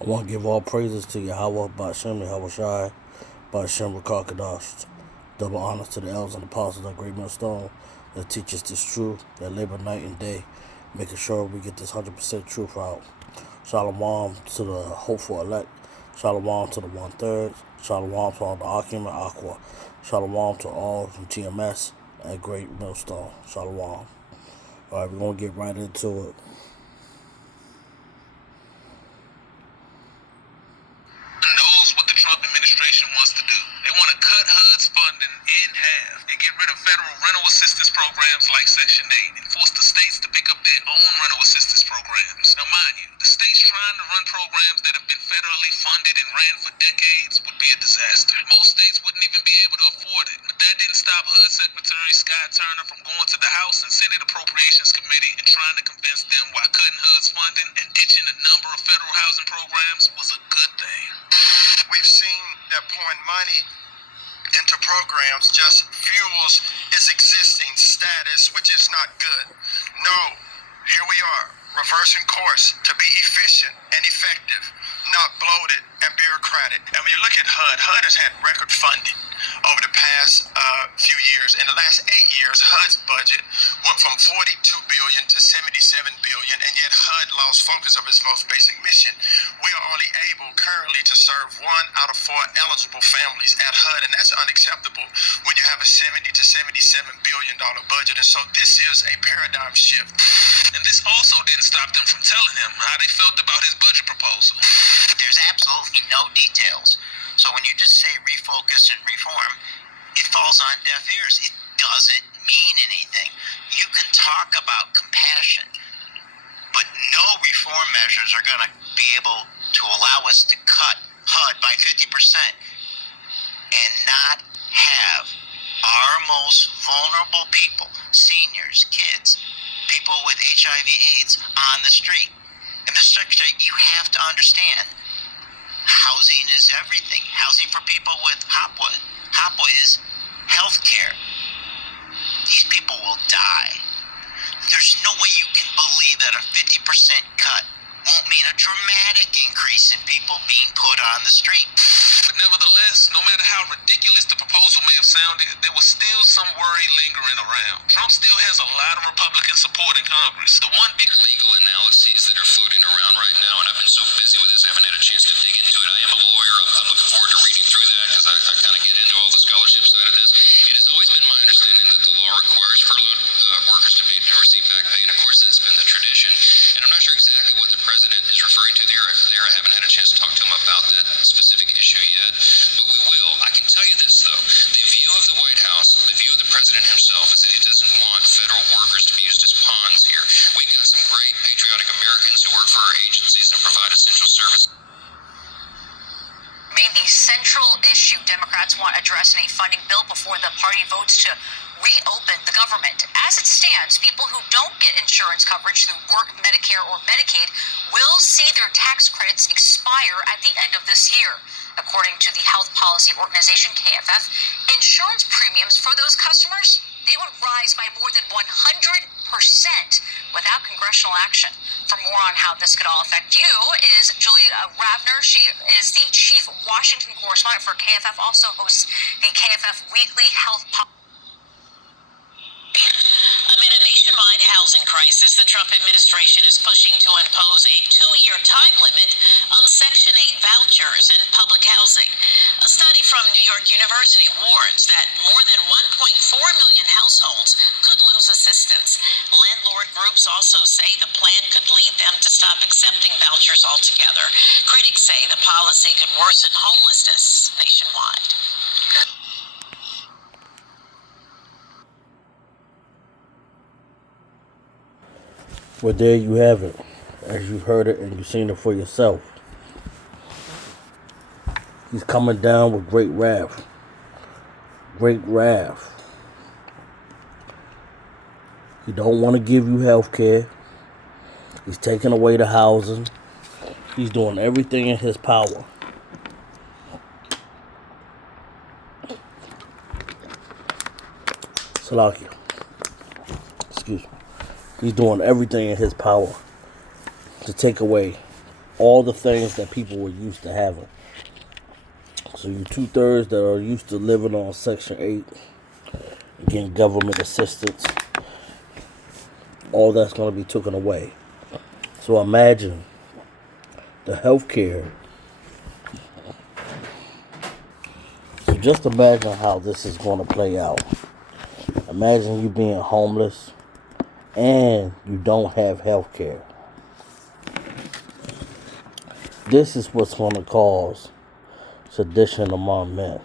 I want to give all praises to Yahweh, Ba'ashem, Yahweh Shai, Ba'ashem, Rakakadash. Double honors to the elders and apostles of Great Millstone that teach us this truth, that labor night and day, making sure we get this 100% truth out. Shalom to the hopeful elect. Shalom to the 1/3. Shalom to all the Akim and Aqua. Shalom to all from GMS and Great Millstone. Shalom. Alright, we're going to get right into it. Knows what the Trump administration wants to do. They want to cut HUD's funding in half and get rid of federal rental assistance programs like Section 8 and force the states to pick up their own rental assistance programs. Now, mind you, the states trying to run programs that have been federally funded and ran for decades would be a disaster. Most states wouldn't even be able to afford it, but that didn't stop HUD Secretary Scott Turner from going to the House and Senate Appropriations Committee and trying to convince them why cutting HUD's funding and ditching a number of federal housing programs was a good thing. We've seen that pouring money into programs just fuels its existing status, which is not good. No, here we are, reversing course to be efficient and effective, not bloated and bureaucratic. And when you look at HUD, HUD has had record funding over the past few years. In the last 8 years, HUD's budget went from $42 billion to $77 billion, and yet HUD lost focus of its most basic mission. We are only able currently to serve 1 out of 4 eligible families at HUD, and that's unacceptable when you have a $70 to $77 billion budget. And so this is a paradigm shift. And this also didn't stop them from telling him how they felt about his budget proposal. There's absolutely no details. So when you just say refocus and reform, it falls on deaf ears. It doesn't mean anything. You can talk about compassion, but no reform measures are going to be able to allow us to cut HUD by 50% and not have our most vulnerable people, seniors, kids, people with HIV/AIDS on the street. And Mr. Secretary, you have to understand, housing is everything. Housing for people with HOPWA. HOPWA is health care. These people will die. There's no way you can believe that a 50% cut won't mean a dramatic increase in people being put on the street. But nevertheless, no matter how ridiculous the proposal may have sounded, there was still some worry lingering around. Trump still has a lot of Republican support in Congress. The one big legal analyses that are floating around right now, and I've been so busy with this, I haven't had a chance to dig into it. I am a lawyer. I'm looking forward to reading through that because I kind of get into all the scholarship side of this. It has always been my understanding that the law requires furloughed workers to receive back pay, and of course that's been the tradition. And I'm not sure exactly what the president is referring to there. I haven't had a chance to talk to him about that specific issue yet, but we will. I can tell you this, though. The view of the White House, the view of the president himself, is that he doesn't want federal workers to be used as pawns here. We got some great patriotic Americans who work for our agencies and provide essential service. The central issue Democrats want addressed in a funding bill before the party votes to reopen the government. As it stands, people who don't get insurance coverage through work, Medicare, or Medicaid will see their tax credits expire at the end of this year. According to the health policy organization KFF, insurance premiums for those customers, they would rise by more than 100% without congressional action. For more on how this could all affect you is Julia Ravner. She is the chief Washington correspondent for KFF, also hosts the KFF Weekly Health Policy. Amid a nationwide housing crisis, the Trump administration is pushing to impose a 2-year time limit on Section 8 vouchers in public housing. A study from New York University warns that more than 1.4 million households could lose assistance. Landlord groups also say the plan could lead them to stop accepting vouchers altogether. Critics say the policy could worsen homelessness nationwide. Well, there you have it, as you've heard it and you've seen it for yourself. He's coming down with great wrath. Great wrath. He don't want to give you health care. He's taking away the housing. He's doing everything in his power. Salakia. Excuse me. He's doing everything in his power to take away all the things that people were used to having. So you 2/3 that are used to living on Section 8, getting government assistance, all that's going to be taken away. So imagine the health care. So just imagine how this is going to play out. Imagine you being homeless and you don't have health care. This is what's going to cause sedition among men.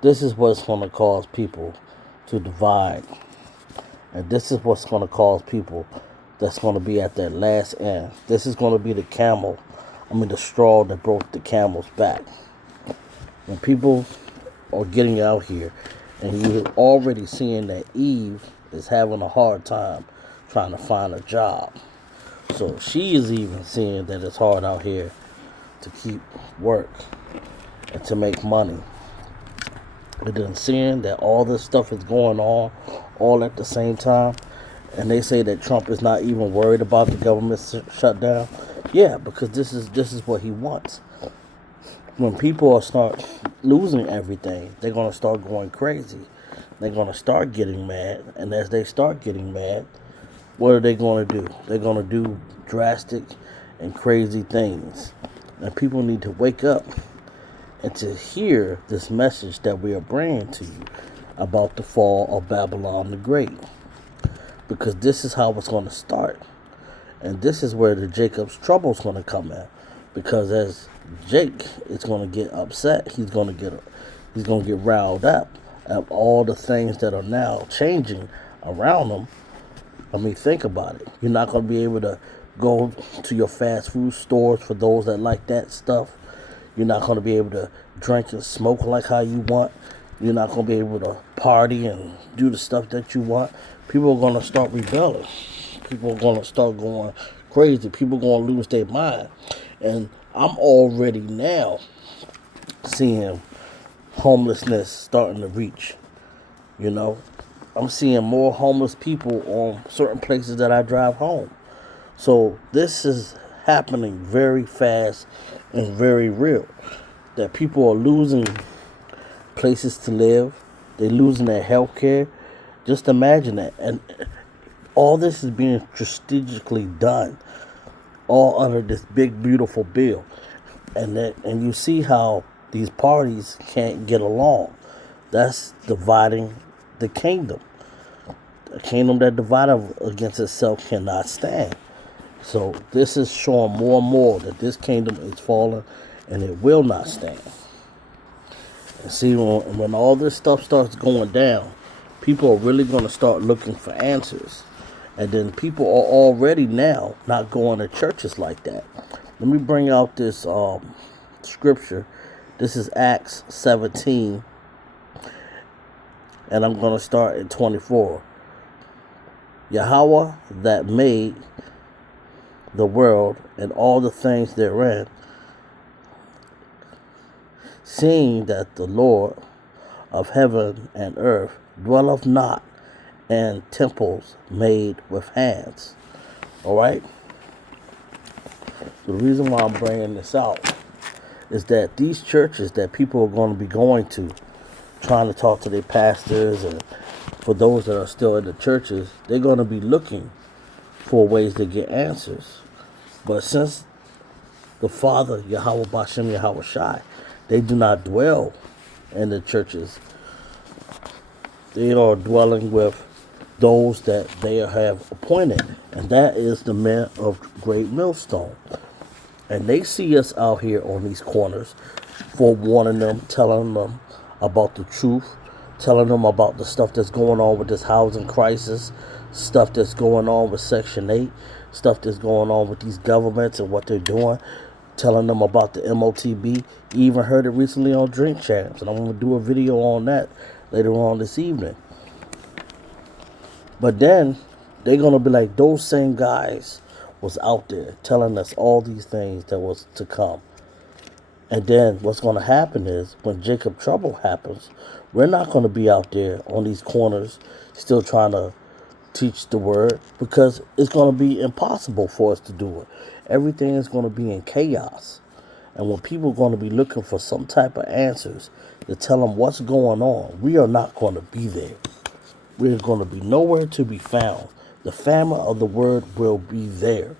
This is what's going to cause people to divide. And this is what's going to cause people that's going to be at their last end. This is going to be the straw that broke the camel's back. When people are getting out here, and you're already seeing that Eve is having a hard time trying to find a job. So she is even seeing that it's hard out here to keep work and to make money. But then seeing that all this stuff is going on all at the same time, and they say that Trump is not even worried about the government shutdown. Yeah, because this is what he wants. When people start losing everything, they're going to start going crazy. They're going to start getting mad. And as they start getting mad, what are they going to do? They're going to do drastic and crazy things. And people need to wake up and to hear this message that we are bringing to you about the fall of Babylon the Great. Because this is how it's going to start. And this is where the Jacob's trouble is going to come in. Because as Jake is going to get upset, he's going to get riled up at all the things that are now changing around him. I mean, think about it. You're not going to be able to go to your fast food stores for those that like that stuff. You're not going to be able to drink and smoke like how you want. You're not going to be able to party and do the stuff that you want. People are going to start rebelling. People are going to start going crazy. People are going to lose their mind. And I'm already now seeing homelessness starting to reach. You know, I'm seeing more homeless people on certain places that I drive home. So this is happening very fast and very real. That people are losing places to live. They're losing their health care. Just imagine that. And all this is being strategically done. All under this big, beautiful bill. And you see how these parties can't get along. That's dividing the kingdom. A kingdom that divided against itself cannot stand. So this is showing more and more that this kingdom is falling and it will not stand. And see, when all this stuff starts going down, people are really going to start looking for answers. And then people are already now not going to churches like that. Let me bring out this scripture. This is Acts 17. And I'm going to start at 24. Yahweh that made the world and all the things therein, seeing that the Lord of heaven and earth dwelleth not in temples made with hands. Alright? So the reason why I'm bringing this out is that these churches that people are going to be going to, trying to talk to their pastors, and for those that are still in the churches, they're going to be looking for ways to get answers. But since the Father, Yahweh Bashem Yahweh Shai, they do not dwell in the churches. They are dwelling with those that they have appointed. And that is the men of Great Millstone. And they see us out here on these corners for warning them, telling them about the truth, telling them about the stuff that's going on with this housing crisis, stuff that's going on with Section 8, stuff that's going on with these governments and what they're doing, telling them about the MOTB. You even heard it recently on Drink Champs, and I'm going to do a video on that later on this evening. But then they're going to be like, those same guys was out there telling us all these things that was to come. And then what's going to happen is when Jacob trouble happens, we're not going to be out there on these corners still trying to teach the word, because it's going to be impossible for us to do it. Everything is going to be in chaos. And when people are going to be looking for some type of answers to tell them what's going on, we are not going to be there. We're going to be nowhere to be found. The famine of the word will be there.